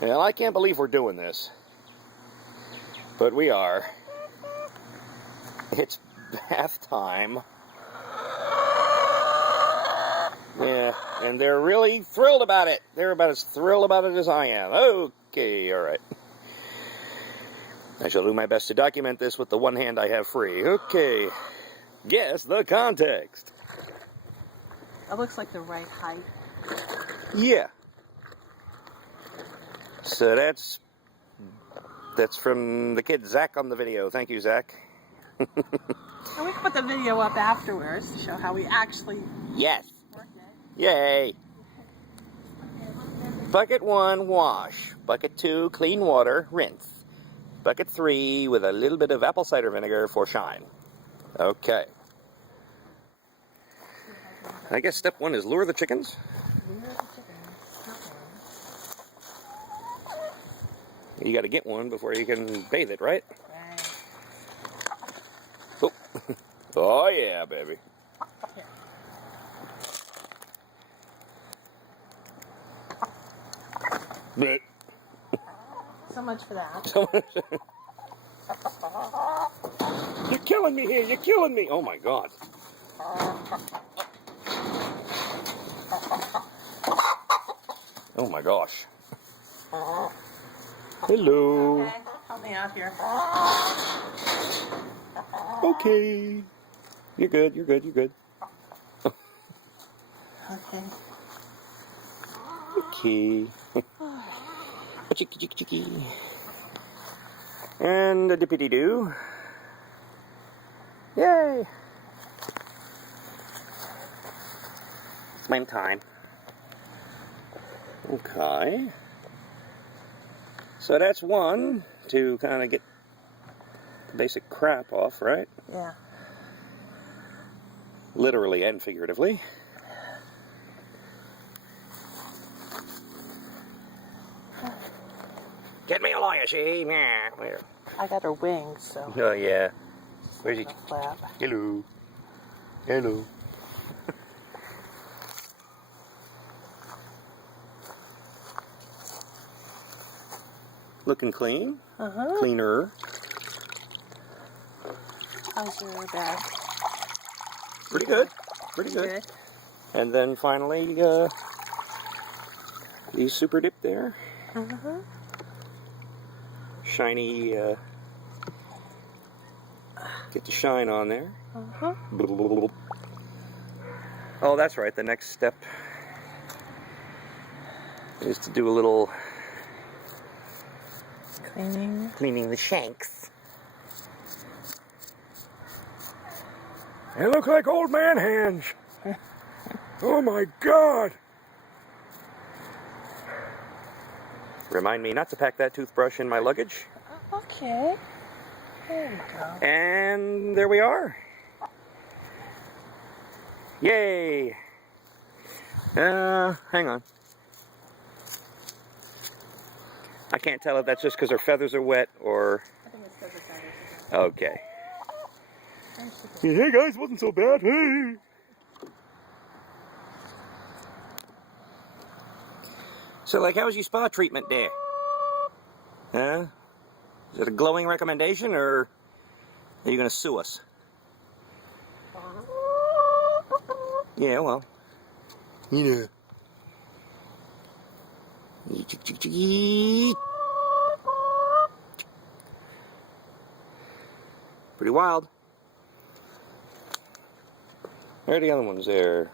Well, I can't believe we're doing this. But we are. It's bath time. Yeah, and they're really thrilled about it. They're about as thrilled about it as I am. Okay, alright. I shall do my best to document this with the one hand I have free. Okay. Guess the context. It looks like the right height. Yeah. So that's from the kid Zack on the video. Thank you, Zack. And we can put the video up afterwards to show how we actually Yes. worked it. Yay. Bucket 1, wash. Bucket 2, clean water, rinse. Bucket 3, with a little bit of apple cider vinegar for shine. Okay. I guess step 1 is lure the chickens. You got to get one before you can bathe it, right? Right. Oh, oh yeah, baby. But So much for that. You're killing me here. You're killing me. Oh my God. Oh my gosh. Hello. Okay, help me out here. Okay. You're good. You're good. You're good. Okay. Okay. Chicky, chicky, chicky. And a dippity-doo. Yay! Swim time. Okay. So that's one to kind of get the basic crap off, right? Yeah. Literally and figuratively. Get me a lawyer, she. Yeah. Where? I got her wings, so. Oh yeah. Where's he? Flap. Hello. Hello. Looking clean. Uh-huh. Cleaner. How's your bag? Pretty good. Pretty good. And then finally, the super dip there. Uh-huh. Shiny, get the shine on there. Uh-huh. Oh, that's right. The next step is to do a little cleaning the shanks. They look like old man hands. Oh my God. Remind me not to pack that toothbrush in my luggage. Okay. There we go. And there we are. Yay. Hang on. I can't tell if that's just because her feathers are wet or... I think it's because the feathers Okay. Hey guys, wasn't so bad. Hey. So, like, how was your spa treatment there? Huh? Is it a glowing recommendation, or are you going to sue us? Yeah, well, you know. Pretty wild. Where are the other ones there?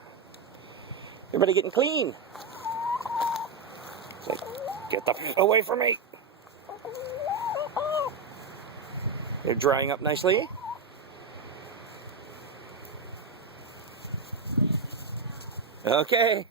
Everybody getting clean. It's like, get the f away from me. They're drying up nicely. Okay.